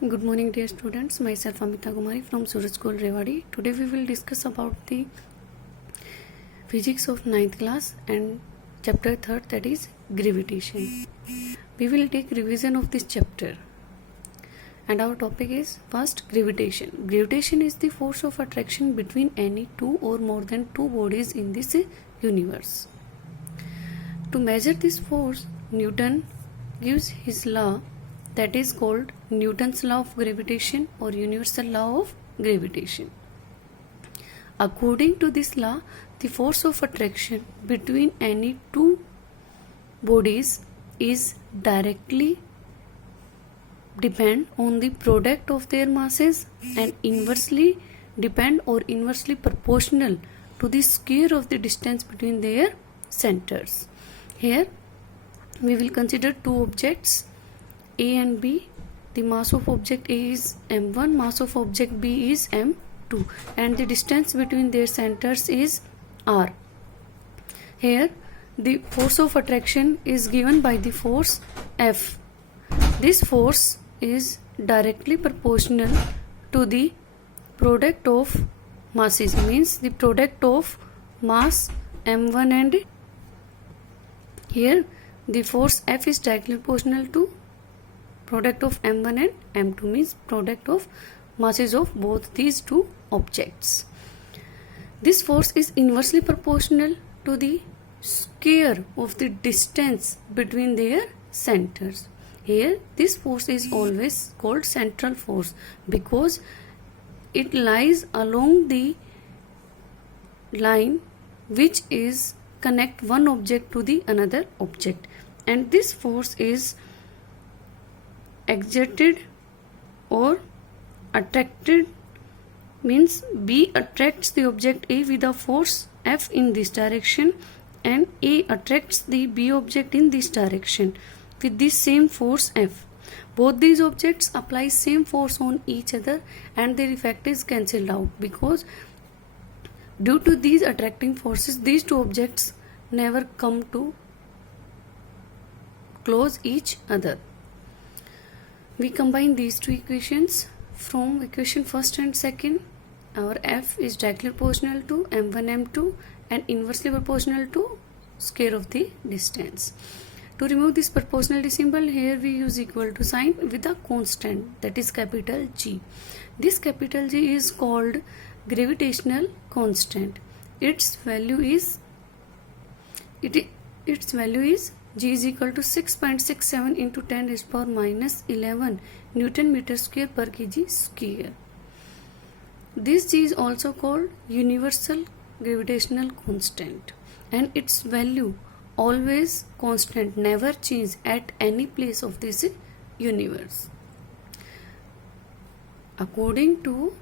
Good morning, dear students. Myself Amita Kumari from Suraj School Rewadi. Today we will discuss about the physics of 9th class and chapter 3rd, that is gravitation. We will take revision of this chapter. And our topic is first gravitation. Gravitation is the force of attraction between any two or more than two bodies in this universe. To measure this force, Newton gives his law, that is called Newton's law of gravitation or universal law of gravitation. According to this law, the force of attraction between any two bodies is directly depend on the product of their masses and inversely depend or inversely proportional to the square of the distance between their centers. Here we will consider two objects A and B. The mass of object A is m1, mass of object B is m2, and the distance between their centers is r. Here the force of attraction is given by the force F. This force is directly proportional to the product of masses, means the product of mass m1 and here the force F is directly proportional to product of m1 and m2, means product of masses of both these two objects. This force is inversely proportional to the square of the distance between their centers. Here this force is always called central force because it lies along the line which is connect one object to the another object, and this force is exerted or attracted, means B attracts the object A with a force F in this direction and A attracts the B object in this direction with this same force F. Both these objects apply same force on each other and their effect is cancelled out because due to these attracting forces these two objects never come to close each other. We combine these two equations. From equation first and second, our F is directly proportional to m1 m2 and inversely proportional to square of the distance. To remove this proportionality symbol, here we use equal to sign with a constant, that is capital G. This capital G is called gravitational constant. Its value is G is equal to 6.67 into 10 raised to power minus 11 Newton meter square per kg square. This G is also called universal gravitational constant and its value always constant, never change at any place of this universe. According to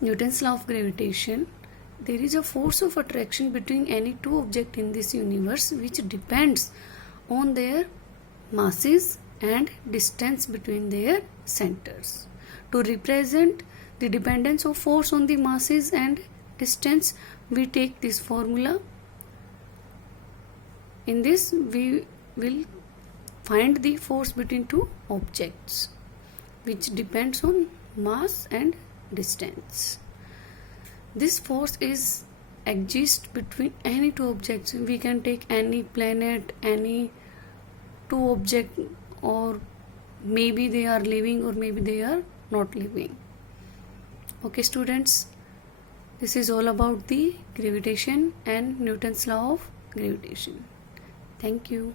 Newton's law of gravitation, there is a force of attraction between any two objects in this universe which depends on their masses and distance between their centers. To represent the dependence of force on the masses and distance, we take this formula. In this, we will find the force between two objects which depends on mass and distance. This force is exists between any two objects. We can take any planet, any two objects, or maybe they are living or maybe they are not living. Okay students, this is all about the gravitation and Newton's law of gravitation. Thank you.